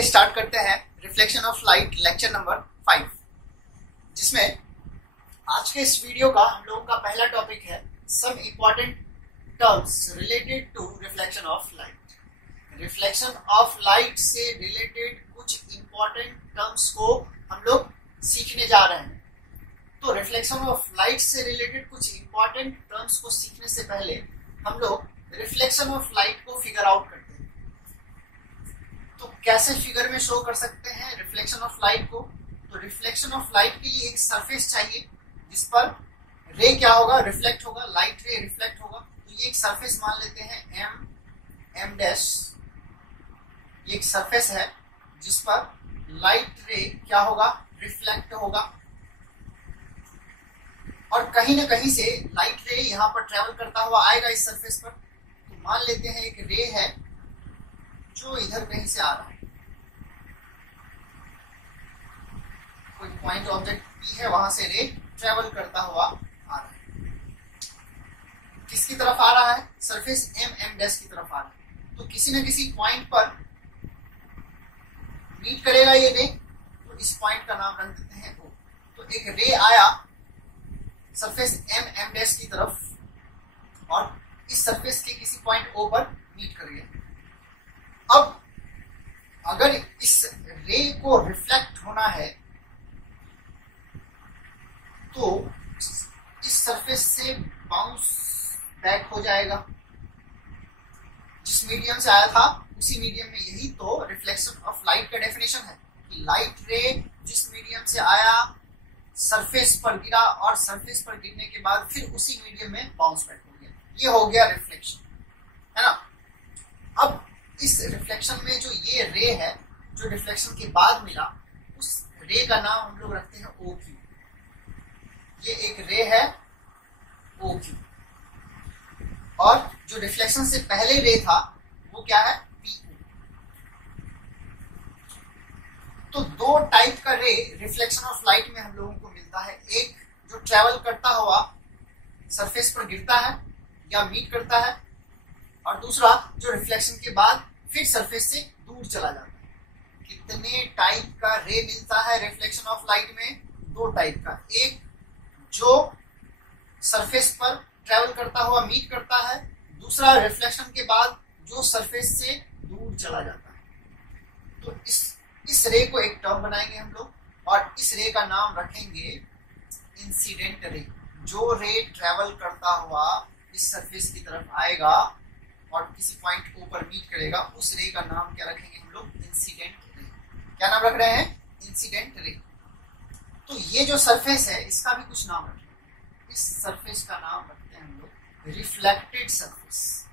चलिए स्टार्ट करते हैं reflection of light lecture number 5, जिसमें आज के इस वीडियो का हम लोगों का पहला टॉपिक है some important terms related to reflection of light. Reflection of light से रिलेटेड कुछ इम्पोर्टेंट टर्म्स को हम लोग सीखने जा रहे हैं। तो रिफ्लेक्शन ऑफ लाइट से रिलेटेड कुछ इम्पोर्टेंट टर्म्स को सीखने से पहले हम लोग रिफ्लेक्शन ऑफ लाइट को फिगर आउट करते हैं। तो कैसे फिगर में शो कर सकते हैं रिफ्लेक्शन ऑफ लाइट को? तो रिफ्लेक्शन ऑफ लाइट के लिए एक सरफेस चाहिए जिस पर रे क्या होगा, रिफ्लेक्ट होगा, लाइट रे रिफ्लेक्ट होगा। तो ये एक सरफेस मान लेते हैं एम डैश। ये एक सरफेस है जिस पर लाइट रे क्या होगा, रिफ्लेक्ट होगा, और कहीं ना कहीं से लाइट रे यहाँ पर ट्रेवल करता हुआ आएगा इस सरफेस पर। तो मान लेते हैं एक रे है जो इधर कहीं से आ रहा है, कोई पॉइंट ऑब्जेक्ट पी है, वहां से रे ट्रेवल करता हुआ आ रहा है। किसकी तरफ आ रहा है? सरफेस एम डैश की तरफ आ रहा है। तो किसी न किसी पॉइंट पर मीट करेगा ये रे, तो इस पॉइंट का नाम रख देते हैं O। तो एक रे आया सरफेस एम डैश की तरफ और इस सरफेस के किसी पॉइंट O पर मीट कर गया। अब अगर इस रे को रिफ्लेक्ट होना है तो इस सरफेस से बाउंस बैक हो जाएगा। जिस मीडियम से आया था उसी मीडियम में, यही तो रिफ्लेक्शन ऑफ लाइट का डेफिनेशन है कि लाइट रे जिस मीडियम से आया सरफेस पर गिरा और सरफेस पर गिरने के बाद फिर उसी मीडियम में बाउंस बैक हो गया। ये हो गया रिफ्लेक्शन, है ना। अब इस रिफ्लेक्शन में जो ये रे है जो रिफ्लेक्शन के बाद मिला, उस रे का नाम हम लोग रखते हैं ओ क्यू। ये एक रे है ओ क्यू, और जो रिफ्लेक्शन से पहले रे था वो क्या है, पी ओ। तो दो टाइप का रे रिफ्लेक्शन ऑफ लाइट में हम लोगों को मिलता है। एक जो ट्रेवल करता हुआ सरफेस पर गिरता है या मीट करता है, और दूसरा जो रिफ्लेक्शन के बाद फिर सरफेस से दूर चला जाता है। कितने टाइप का रे मिलता है रिफ्लेक्शन ऑफ लाइट में? दो टाइप का। एक जो सरफेस पर ट्रेवल करता हुआ मीट करता है, दूसरा रिफ्लेक्शन के बाद जो सरफेस से दूर चला जाता है। तो इस रे को एक टर्म बनाएंगे हम लोग, और इस रे का नाम रखेंगे इंसिडेंट रे। जो रे ट्रेवल करता हुआ इस सरफेस की तरफ आएगा और किसी पॉइंट को ऊपर मीट करेगा, उस रे का नाम क्या रखेंगे हम लोग, इंसिडेंट रे। क्या नाम रख रहे हैं? Incident ray. तो ये जो सरफेस है इसका भी कुछ नाम रखें। इस सरफेस का नाम रखते हैं हम लोग रिफ्लेक्टेड सरफेस।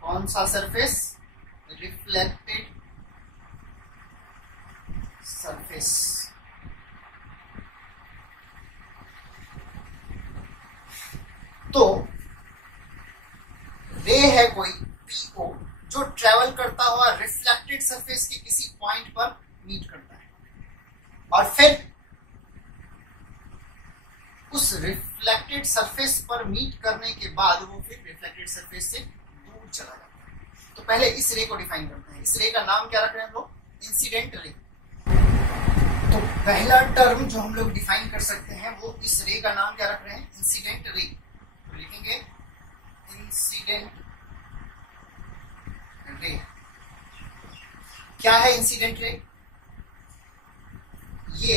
कौन सा सरफेस? Reflected surface. तो रे है कोई PO जो ट्रेवल करता हुआ रिफ्लेक्टेड सरफेस के किसी पॉइंट पर मीट करता है, और फिर उस रिफ्लेक्टेड सरफेस पर मीट करने के बाद वो फिर रिफ्लेक्टेड सरफेस से दूर चला जाता है। तो पहले इस रे को डिफाइन करते हैं। इस रे का नाम क्या रख रहे हैं हम लोग? Incident ray. तो पहला टर्म जो हम लोग डिफाइन कर सकते हैं वो इस रे का नाम क्या रख रहे हैं? Incident ray. तो लिखेंगे इंसिडेंट रे। क्या है इंसिडेंट रे? ये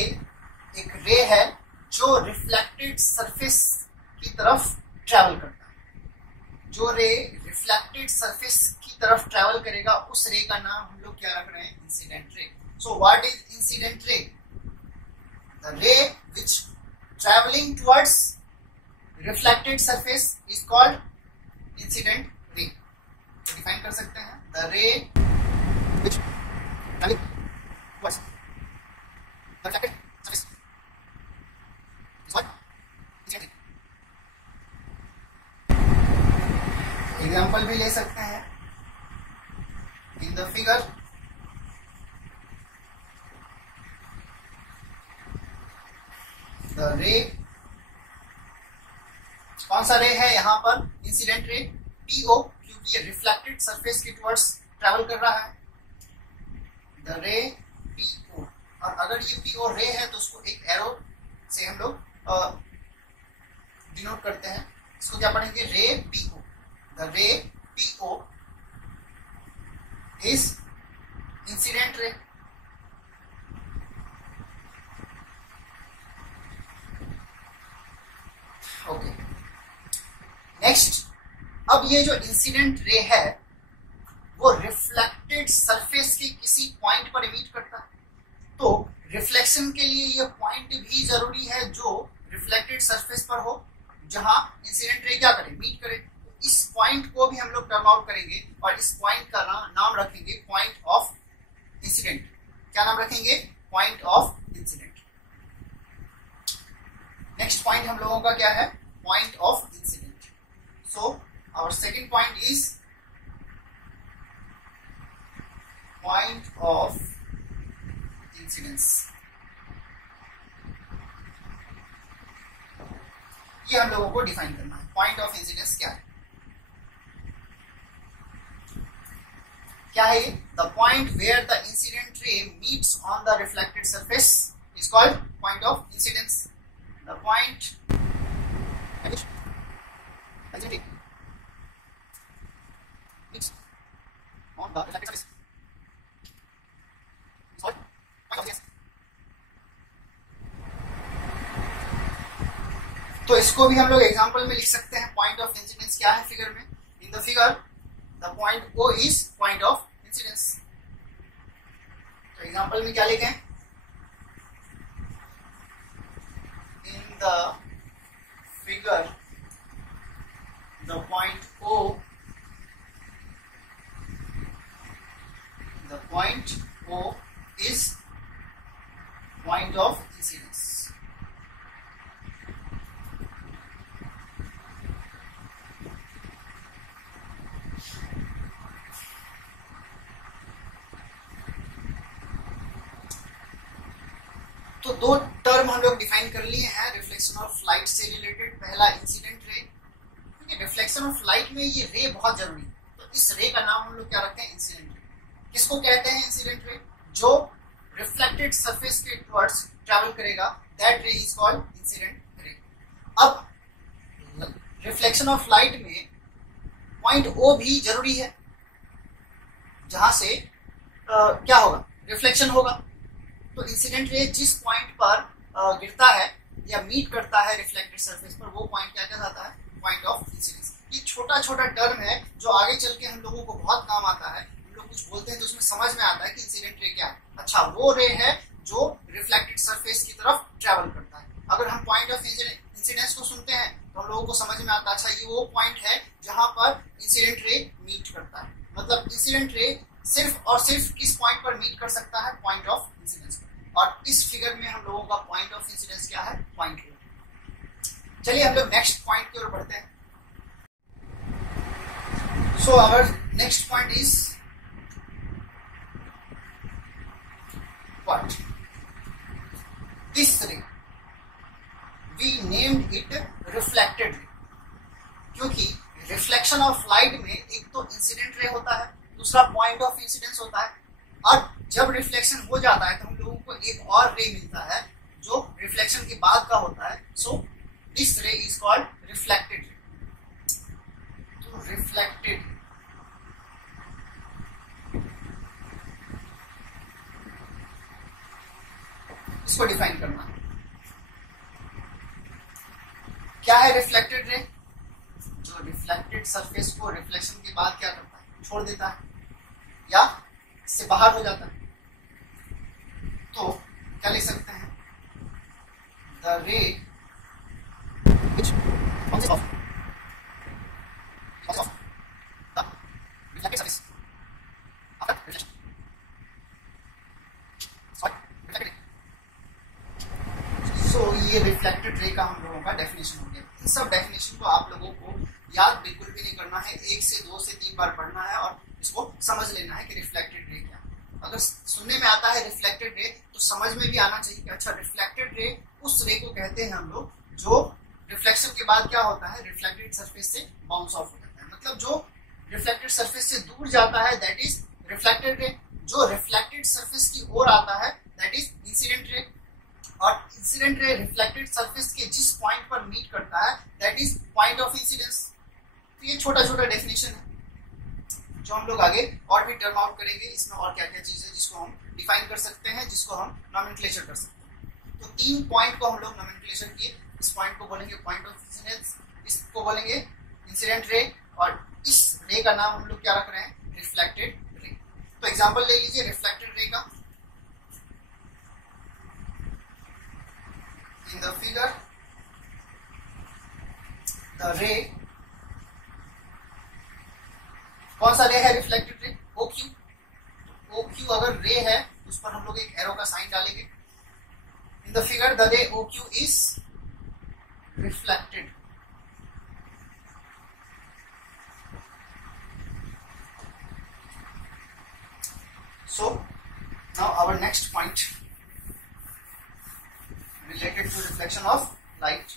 एक रे है जो रिफ्लेक्टेड सरफेस की तरफ ट्रेवल करता है। जो रे रिफ्लेक्टेड सरफेस की तरफ ट्रेवल करेगा उस रे का नाम हम लोग क्या रख रहे हैं? Incident ray. So what is incident रे? द रे विच travelling towards reflected surface is called incident ray. तो डिफाइन कर सकते हैं द रे विच travelling towards reflected surface is called incident ray. Example भी ले सकते हैं इन द फिगर। द रे, कौन सा रे है यहाँ पर? इंसिडेंट रे PO, क्योंकि ये रिफ्लेक्टेड सरफेस के टुवर्ड्स ट्रेवल कर रहा है। द रे और अगर ये पी ओ रे है तो उसको एक एरो से हम लोग डिनोट करते हैं। इसको क्या पढ़ेंगे, ray P O. The ray P O is incident ray. Okay, next, अब ये जो इंसिडेंट रे है वो रिफ्लेक्टेड सरफेस के किसी पॉइंट पर इमिट करता है। तो रिफ्लेक्शन के लिए ये पॉइंट भी जरूरी है जो रिफ्लेक्टेड सरफेस पर हो, जहां इंसिडेंट रे क्या करे, मीट करे। तो इस पॉइंट को भी हम लोग टर्म आउट करेंगे और इस पॉइंट का नाम रखेंगे पॉइंट ऑफ इंसिडेंट। क्या नाम रखेंगे, point of incident. Next point हम लोगों का क्या है, point of incident. So our second point is point of incidence. ये हम लोगों को डिफाइन करना है, पॉइंट ऑफ इंसिडेंस क्या है। क्या है ये, the point where the incident ray meets on the reflected surface is called point of incidence. The point meets on the reflected surface is called point of incidence। तो इसको भी हम लोग एग्जांपल में लिख सकते हैं, पॉइंट ऑफ इंसिडेंस क्या है फिगर में। In the figure the point O is point of incidence. तो एग्जांपल में क्या लिखें, in the figure the point O, the point O is point of incidence। तो दो टर्म हम लोग डिफाइन कर लिए हैं रिफ्लेक्शन ऑफ लाइट से रिलेटेड। पहला इंसिडेंट रे, क्योंकि रिफ्लेक्शन ऑफ लाइट में ये रे बहुत जरूरी है, तो इस रे का नाम हम लोग क्या रखते हैं, इंसिडेंट रे। किसको कहते हैं इंसिडेंट रे, जो रिफ्लेक्टेड सरफेस के टुवर्ड्स ट्रैवल करेगा, दैट रे इज कॉल्ड इंसिडेंट रे। अब रिफ्लेक्शन ऑफ लाइट में पॉइंट ओ भी जरूरी है, जहां से क्या होगा, रिफ्लेक्शन होगा। तो इंसिडेंट रे जिस पॉइंट पर गिरता है या मीट करता है रिफ्लेक्टेड सरफेस पर, वो पॉइंट क्या कहलाता है, पॉइंट ऑफ इंसिडेंस। ये छोटा छोटा टर्म है जो आगे चल के हम लोगों को बहुत काम आता है। कुछ बोलते हैं तो उसमें समझ में आता है कि इंसिडेंट रे क्या है। अच्छा, वो रे है जो रिफ्लेक्टेड सरफेस की तरफ ट्रैवल करता है। अगर हम पॉइंट ऑफ इंसिडेंस को सुनते हैं तो हम लोगों को समझ में आता है, अच्छा ये वो पॉइंट है जहां पर इंसिडेंट रे मीट करता है। मतलब इंसिडेंट रे सिर्फ और सिर्फ किस पॉइंट पर मीट कर सकता है, पॉइंट ऑफ इंसिडेंस पर। और इस फिगर में हम लोगों का पॉइंट ऑफ इंसिडेंस क्या है, पॉइंट ओ। चलिए हम लोग नेक्स्ट पॉइंट की ओर बढ़ते हैं। So our next point is what this ray, we named it reflected ray, क्योंकि रिफ्लेक्शन ऑफ लाइट में एक तो इंसिडेंट रे होता है, दूसरा पॉइंट ऑफ इंसिडेंस होता है। और जब रिफ्लेक्शन हो जाता है तो हम लोगों को एक और रे मिलता है जो रिफ्लेक्शन के बाद का होता है। सो दिस रे इज कॉल्ड रिफ्लेक्टेड रे। तो रिफ्लेक्टेड, इसको डिफाइन करना है। क्या है रिफ्लेक्टेड रे, जो रिफ्लेक्टेड सरफेस को रिफ्लेक्शन के बाद क्या करता है, छोड़ देता है या इससे बाहर हो जाता है। तो क्या लिख सकते हैं, द रे which bounces off the reflected surface after reflection। सो ये रिफ्लेक्टेड रे का हम लोगों का डेफिनेशन हो गया। इन सब डेफिनेशन को आप लोगों को याद बिल्कुल भी नहीं करना है, 1 से 2 से 3 बार पढ़ना है और इसको समझ लेना है कि रिफ्लेक्टेड रे क्या है। अगर सुनने में आता है रिफ्लेक्टेड रे तो समझ में भी आना चाहिए कि अच्छा रिफ्लेक्टेड रे उस रे को कहते हैं हम लोग जो रिफ्लेक्शन के बाद क्या होता है, रिफ्लेक्टेड सरफेस से बाउंस ऑफ हो जाता है। मतलब जो रिफ्लेक्टेड सरफेस से दूर जाता है दैट इज रिफ्लेक्टेड रे, जो रिफ्लेक्टेड सरफेस की ओर आता है दैट इज इंसिडेंट रे, और इंसिडेंट रे रिफ्लेक्टेड सरफेस के जिस पॉइंट पर मीट करता है that is point of incidence. तो ये छोटा छोटा डेफिनेशन है जो हम लोग आगे और भी टर्म आउट करेंगे। इसमें और क्या क्या चीज है जिसको हम डिफाइन कर सकते हैं, जिसको हम नॉमेनक्लेचर कर सकते हैं। तो 3 पॉइंट को हम लोग नॉमेनक्लेचर किए। इस पॉइंट को बोलेंगे पॉइंट ऑफ इंसिडेंस, इसको बोलेंगे इंसिडेंट रे, और इस रे का नाम हम लोग क्या रख रहे हैं, रिफ्लेक्टेड रे। तो एग्जांपल ले लीजिए रिफ्लेक्टेड रे का। इन द फिगर द रे, कौन सा रे है रिफ्लेक्टेड रे, OQ। OQ अगर रे है उस पर हम लोग एक एरो का साइन डालेंगे। इन द फिगर द रे OQ is reflected. So now our next point related to reflection of light.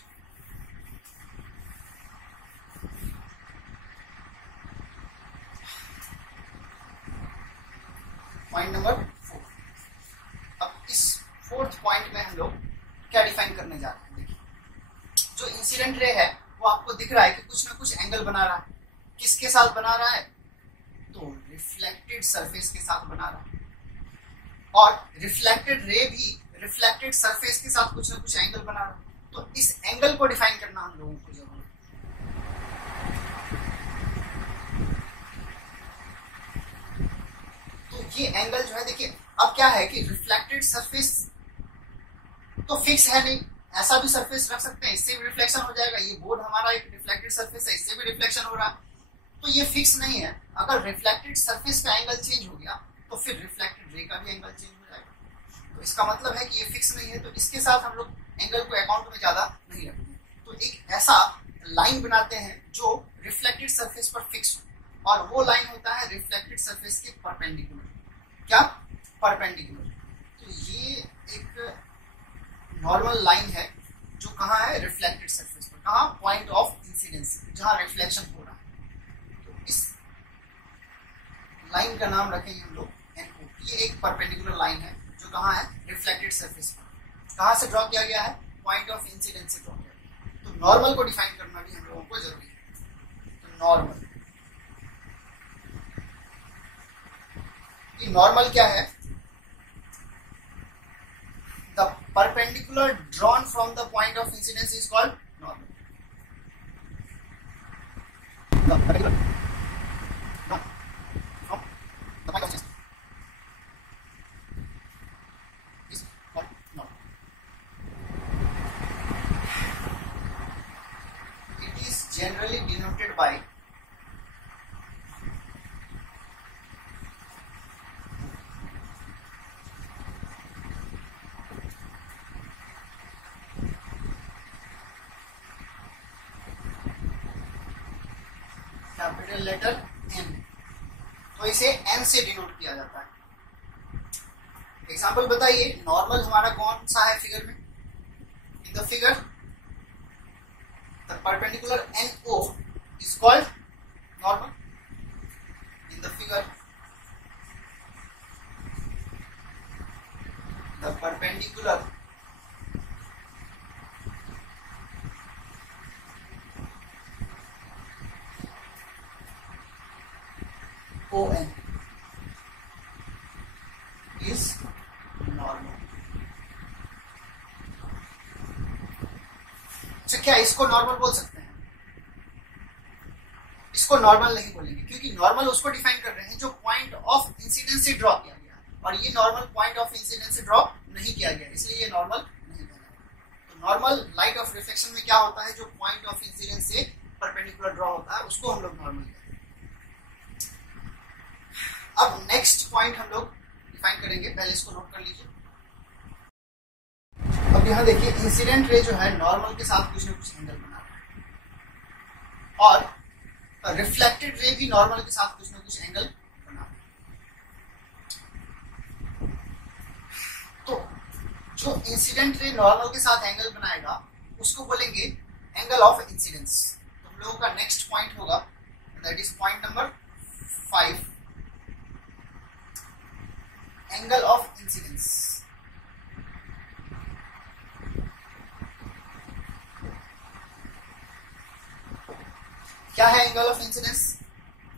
Point number 4। अब इस 4th पॉइंट में हम लोग क्या डिफाइन करने जा रहे हैं। देखिए, जो इंसिडेंट रे है वो आपको दिख रहा है कि कुछ ना कुछ एंगल बना रहा है। किसके साथ बना रहा है, तो रिफ्लेक्टेड सरफेस के साथ बना रहा है। और रिफ्लेक्टेड रे भी रिफ्लेक्टेड सरफेस के साथ कुछ ना कुछ एंगल बना रहा है। तो इस एंगल को डिफाइन करना हम लोगों को जरूर है। तो ये एंगल जो है, देखिए अब क्या है कि रिफ्लेक्टेड सरफेस तो फिक्स है नहीं, ऐसा भी सरफेस रख सकते हैं, इससे भी रिफ्लेक्शन हो जाएगा। ये बोर्ड हमारा एक रिफ्लेक्टेड सरफेस है, इससे भी रिफ्लेक्शन हो रहा है, तो ये फिक्स नहीं है। अगर रिफ्लेक्टेड सरफेस का एंगल चेंज हो गया तो फिर रिफ्लेक्टेड रे का भी एंगल चेंज हो जाएगा। तो इसका मतलब है कि ये फिक्स नहीं है, तो इसके साथ हम लोग एंगल को अकाउंट में ज्यादा नहीं रखते। तो एक ऐसा लाइन बनाते हैं जो रिफ्लेक्टेड सरफेस पर फिक्स हो, और वो लाइन होता है रिफ्लेक्टेड सरफेस के परपेंडिकुलर। क्या, परपेंडिकुलर। तो ये एक नॉर्मल लाइन है जो कहाँ है, रिफ्लेक्टेड सरफेस पर। कहाँ, पॉइंट ऑफ इंसिडेंस, जहां रिफ्लेक्शन हो रहा है। तो इस लाइन का नाम रखेंगे हम लोग NO। ये एक परपेंडिकुलर लाइन है जो कहाँ है, रिफ्लेक्टेड सरफेस पर। कहाँ से ड्रॉ किया गया है, पॉइंट ऑफ इंसिडेंस से ड्रॉ किया गया है। तो नॉर्मल को डिफाइन करना भी हम लोगों को जरूरी है। तो नॉर्मल, नॉर्मल क्या है, the perpendicular drawn from the point of incidence is called normal. It is generally denoted by capital letter N। तो इसे N से डिनोट किया जाता है। एग्जाम्पल बताइए, नॉर्मल हमारा कौन सा है फिगर में। In the figure the perpendicular NO is called normal. In the figure the perpendicular ON is normal। अच्छा, क्या इसको नॉर्मल बोल सकते हैं? इसको नॉर्मल नहीं बोलेंगे, क्योंकि नॉर्मल उसको डिफाइन कर रहे हैं जो पॉइंट ऑफ इंसिडेंस से ड्रॉ किया गया, और ये नॉर्मल पॉइंट ऑफ इंसिडेंस से ड्रॉ नहीं किया गया, इसलिए ये नॉर्मल नहीं बनेगा। तो नॉर्मल लाइट ऑफ रिफ्लेक्शन में क्या होता है, जो पॉइंट ऑफ इंसिडेंस से परपेंडिकुलर ड्रॉ होता है उसको हम लोग नॉर्मल कहते हैं। अब नेक्स्ट पॉइंट हम लोग डिफाइन करेंगे, पहले इसको नोट कर लीजिए। अब यहां देखिए, इंसिडेंट रे जो है नॉर्मल के साथ कुछ ना कुछ एंगल बना रहा है, और रिफ्लेक्टेड रे भी नॉर्मल के साथ कुछ ना कुछ एंगल बना रहा है। तो जो इंसिडेंट रे नॉर्मल के साथ एंगल बनाएगा उसको बोलेंगे एंगल ऑफ इंसिडेंस। तो हम लोगों का नेक्स्ट पॉइंट होगा, that is point number 5, angle of incidence. क्या है एंगल ऑफ इंसिडेंस?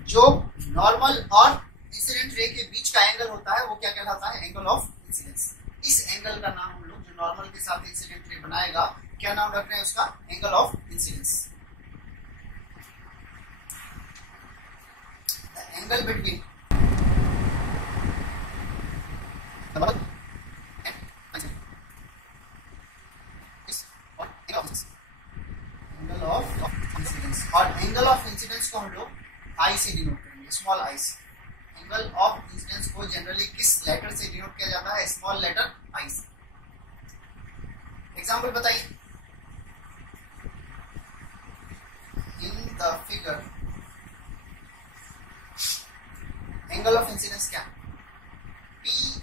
जो नॉर्मल और इंसिडेंट रे के बीच का एंगल होता है वो क्या कहलाता है? Angle of incidence. इस एंगल का नाम हम लोग जो नॉर्मल के साथ इंसिडेंट रे बनाएगा, क्या नाम रख रहे हैं उसका? Angle of incidence. The angle between angle of incidence, और एंगल ऑफ इंसिडेंस को हम लोग आई से डिनोट करेंगे, स्मॉल आई से। एंगल ऑफ इंसिडेंस को जनरली किस लेटर से डिनोट किया जाता है? स्मॉल लेटर आई से। एग्जांपल बताइए। इन the figure angle of incidence क्या? पी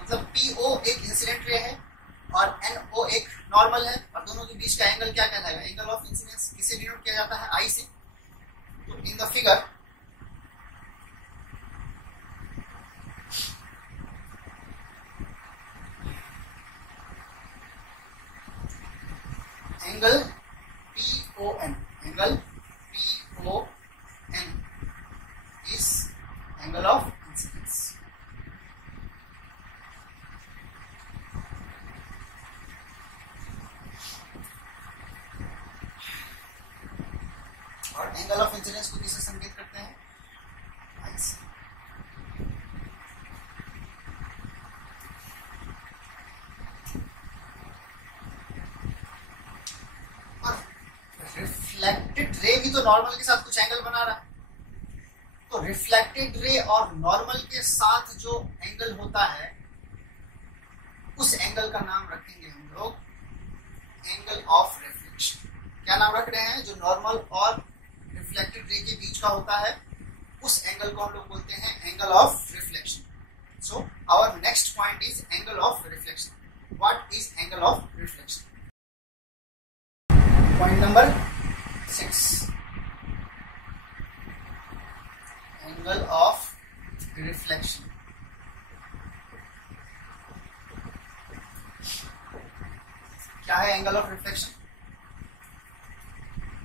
मतलब पीओ एक इंसिडेंट रे है और एनओ एक नॉर्मल है, और दोनों के बीच का एंगल क्या कहलाएगा? Angle of incidence. किससे डिनोट किया जाता है? आई से। तो इन the figure angle PON, angle PON is angle of incidence. और एंगल ऑफ इंसिडेंस को किससे संकेत करते हैं? आई से। रिफ्लेक्टेड रे भी तो नॉर्मल के साथ कुछ एंगल बना रहा है, तो रिफ्लेक्टेड रे और नॉर्मल के साथ जो एंगल होता है उस एंगल का नाम रखेंगे हम लोग एंगल ऑफ रिफ्लेक्शन। क्या नाम रख रहे हैं? जो नॉर्मल और रिफ्लेक्टेड रे के बीच का होता है उस एंगल को हम लोग बोलते हैं angle of reflection. So our next point is angle of reflection. What is angle of reflection? Point number 6, angle of reflection. क्या है angle of reflection?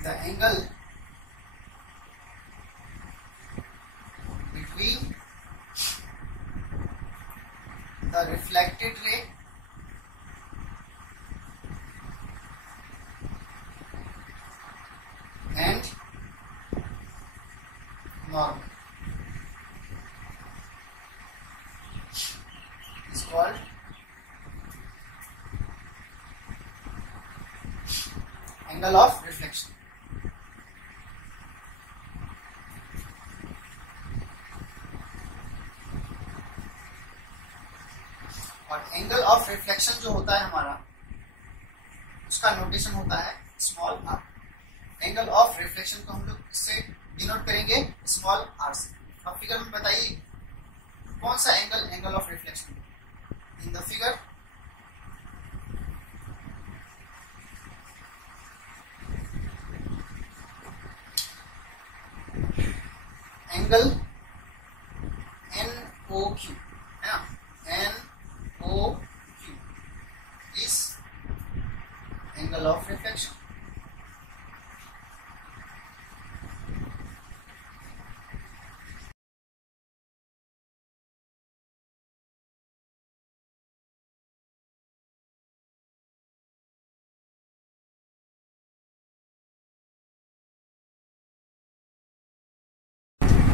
The angle between the reflected ray and normal is called angle of reflection. और angle of reflection जो होता है हमारा, उसका notation होता है small R. Angle of reflection को हम लोग इससे डिनोट करेंगे स्मॉल आर से। अब फिगर में बताइए कौन सा angle angle of reflection? In the figure angle NOQ है ना, NOQ is angle of reflection.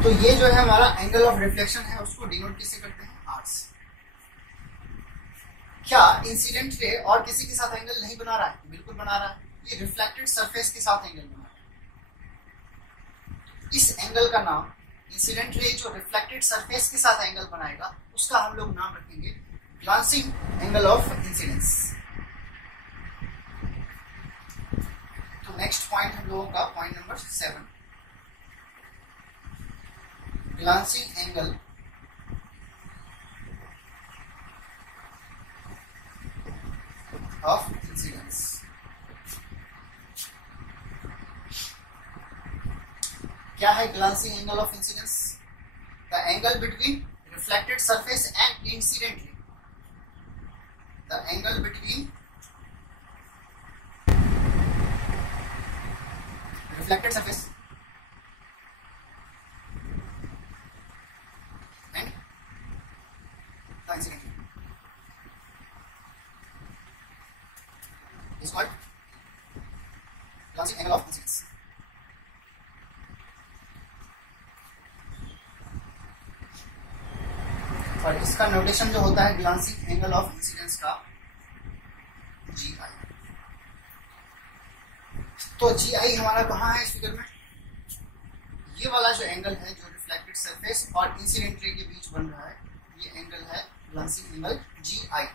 तो ये जो है हमारा एंगल ऑफ रिफ्लेक्शन है, उसको डिनोट किससे करते हैं? आर से। क्या इंसिडेंट रे और किसी के साथ एंगल नहीं बना रहा है? बिल्कुल बना रहा है। ये रिफ्लेक्टेड सरफेस के साथ एंगल बना रहा है। इस एंगल का नाम, इंसिडेंट रे जो रिफ्लेक्टेड सरफेस के साथ एंगल बनाएगा उसका हम लोग नाम रखेंगे ग्लांसिंग एंगल ऑफ इंसिडेंस। तो नेक्स्ट पॉइंट हम लोगों का point number 7, glancing angle of incidence। क्या है glancing angle of incidence? The angle between reflected surface and incident ray। The angle between reflected surface and the incident ray is called glancing angle of incidence. और इसका notation जो होता है glancing angle of incidence का GI। तो GI हमारा कहाँ है इस फिगर में? ये वाला जो एंगल है जो रिफ्लेक्टेड सरफेस और इंसिडेंट रे के बीच बन रहा है, ये एंगल है ग्लांसिंग एंगल GI।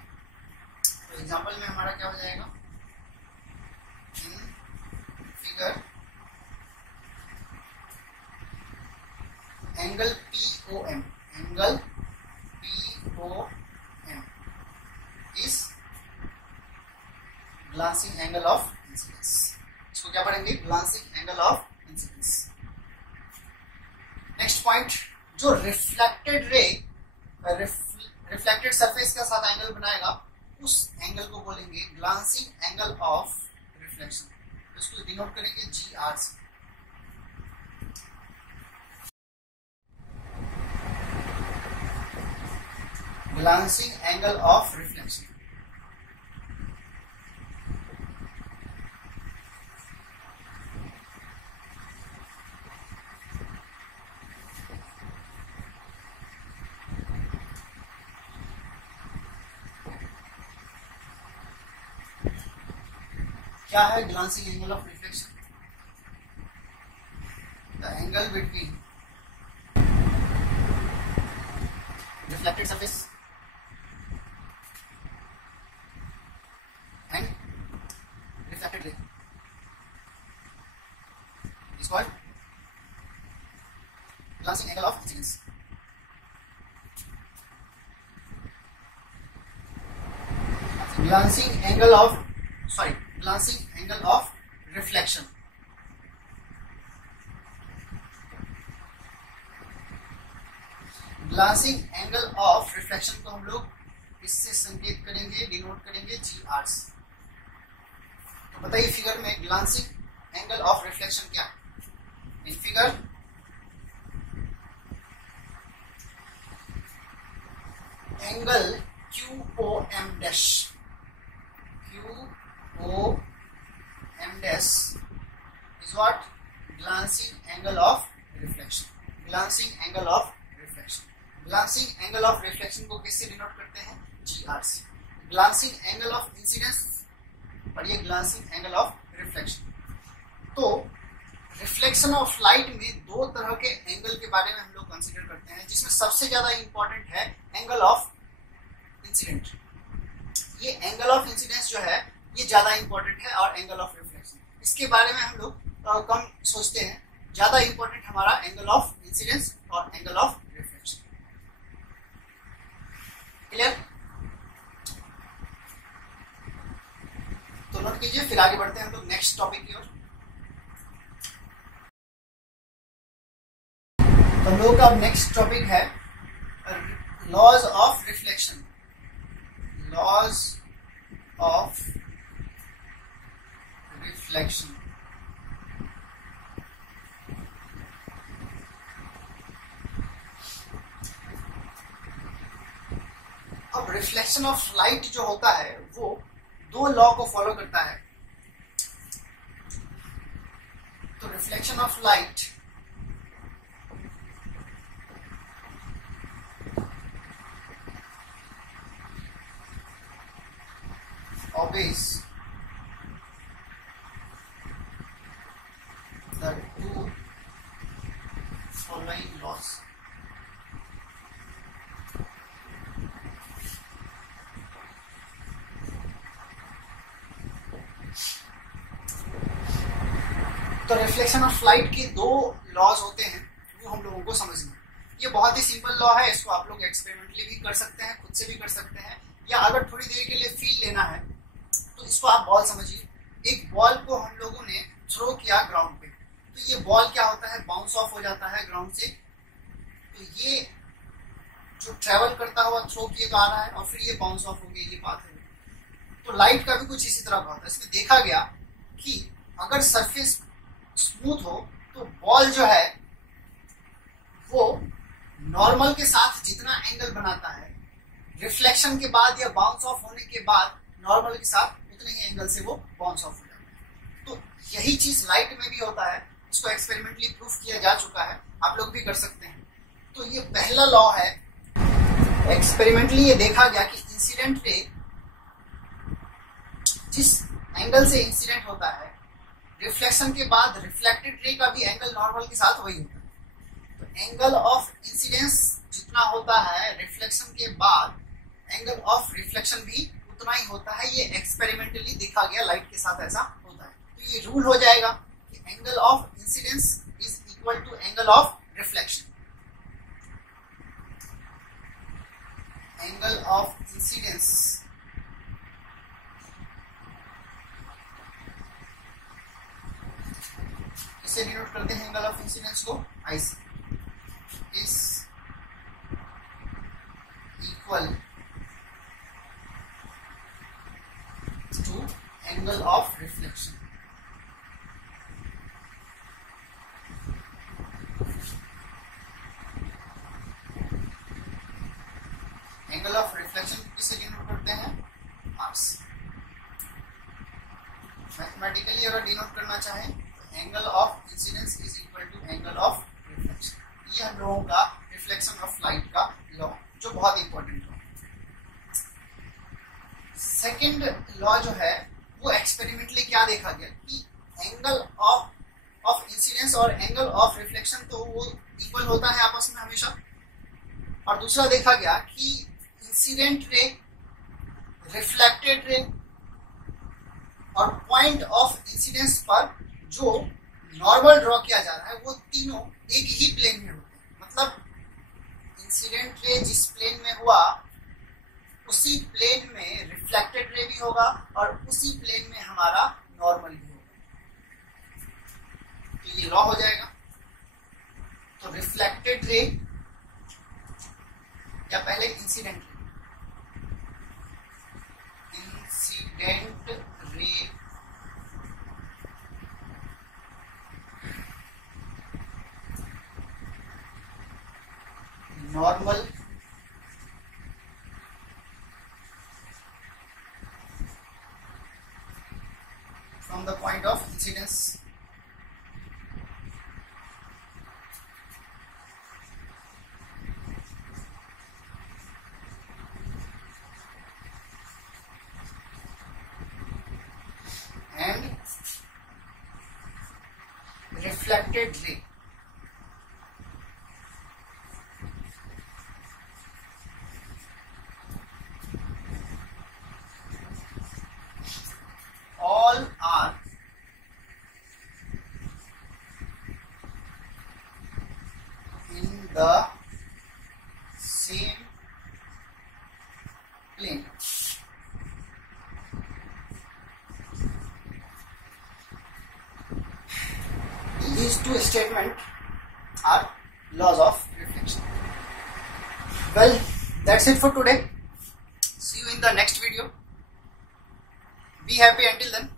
तो एग्जांपल में हमारा क्या हो जाएगा? In figure angle POM, angle POM is glancing angle of incidence। इसको क्या पढ़ेंगे? glancing angle of incidence। Next point, जो रिफ्लेक्टेड रे रिफ्लेक्टेड सरफेस के साथ एंगल बनाएगा उस एंगल को बोलेंगे ग्लांसिंग एंगल ऑफ रिफ्लेक्शन। इसको डिनोट करेंगे GR से। glancing angle of reflection। क्या है glancing angle of reflection? The angle between reflected surface and reflected ray is called glancing angle of incidence। glancing angle of reflection। Glancing angle of reflection को हम लोग इससे संकेत करेंगे, denote करेंगे GR से। तो बताइए फिगर में ग्लांसिंग एंगल ऑफ रिफ्लेक्शन क्या है? In figure angle QOM dash is what? glancing angle of reflection। glancing angle of reflection। glancing angle of reflection को किससे डिनोट करते हैं? GR से। glancing angle of incidence और ये glancing angle of reflection। तो रिफ्लेक्शन ऑफ लाइट में दो तरह के एंगल के बारे में हम लोग कंसीडर करते हैं, जिसमें सबसे ज्यादा इंपॉर्टेंट है एंगल ऑफ इंसिडेंट। ये एंगल ऑफ इंसिडेंस जो है ये ज्यादा इंपॉर्टेंट है और एंगल ऑफ रिफ्लेक्शन इसके बारे में हम लोग कम सोचते हैं। ज्यादा इंपॉर्टेंट हमारा एंगल ऑफ इंसिडेंस और एंगल ऑफ रिफ्लेक्शन। क्लियर? तो नोट कीजिए, फिर आगे बढ़ते हैं हम लोग नेक्स्ट टॉपिक की ओर। तो हम लोग का नेक्स्ट टॉपिक है laws of reflection. Laws of reflection. अब रिफ्लेक्शन ऑफ लाइट जो होता है वो दो लॉ को फॉलो करता है। तो reflection of light obeys the two following laws। तो रिफ्लेक्शन ऑफ लाइट के दो लॉज होते हैं, वो हम लोगों को समझना। ये बहुत ही सिंपल लॉ है, इसको आप लोग एक्सपेरिमेंटली भी कर सकते हैं, खुद से भी कर सकते हैं, या अगर थोड़ी देर के लिए फील लेना है तो इसको आप बॉल समझिए। एक बॉल को हम लोगों ने थ्रो किया ग्राउंड पे, तो ये बॉल क्या होता है? बाउंस ऑफ हो जाता है ग्राउंड से। तो ये जो ट्रेवल करता हुआ थ्रो किए तो आ रहा है और फिर ये बाउंस ऑफ हो गया, ये बात है। तो लाइट का भी कुछ इसी तरह का होता है। इसमें देखा गया कि अगर सरफेस स्मूथ हो तो बॉल जो है वो नॉर्मल के साथ जितना एंगल बनाता है, रिफ्लेक्शन के बाद या बाउंस ऑफ होने के बाद नॉर्मल के साथ उतने ही एंगल से वो बाउंस ऑफ हो जाता है। तो यही चीज लाइट में भी होता है, इसको एक्सपेरिमेंटली प्रूफ किया जा चुका है, आप लोग भी कर सकते हैं। तो ये पहला लॉ है, एक्सपेरिमेंटली ये देखा गया कि इंसिडेंट रे जिस एंगल से इंसिडेंट होता है, रिफ्लेक्शन के बाद रिफ्लेक्टेड रे का भी एंगल नॉर्मल के साथ वही होता है। तो एंगल ऑफ इंसिडेंस जितना होता है, रिफ्लेक्शन के बाद एंगल ऑफ रिफ्लेक्शन भी उतना ही होता है। ये एक्सपेरिमेंटली देखा गया, लाइट के साथ ऐसा होता है। तो ये रूल हो जाएगा कि angle of incidence is equal to angle of reflection. Angle of incidence इसे डिनोट करते हैं, एंगल ऑफ इंसिडेंस को आई से, is equal to angle of reflection. Angle of reflection किसे डिनोट करते हैं, आर से। मैथमेटिकली अगर डिनोट करना चाहें तो angle of incidence is equal to angle of reflection. ये हम लोगों का रिफ्लेक्शन ऑफ लाइट का लॉ, जो बहुत इंपॉर्टेंट लॉ। सेकेंड लॉ जो है वो एक्सपेरिमेंटली क्या देखा गया कि एंगल ऑफ इंसिडेंस और एंगल ऑफ रिफ्लेक्शन तो वो इक्वल होता है आपस में हमेशा। और दूसरा देखा गया कि इंसिडेंट रे, रिफ्लेक्टेड रे और पॉइंट ऑफ इंसिडेंस पर जो नॉर्मल ड्रॉ किया जा रहा है वो तीनों एक ही प्लेन में होते हैं। मतलब इंसिडेंट रे जिस प्लेन में हुआ उसी प्लेन में रिफ्लेक्टेड रे भी होगा और उसी प्लेन में हमारा नॉर्मल भी होगा। तो ये लॉ हो जाएगा। तो रिफ्लेक्टेड रे या पहले incident ray normal from the point of incidence and reflected ray all are in the same plane. These two statements are laws of reflection. Well, that's it for today. See you in the next video. Be happy until then.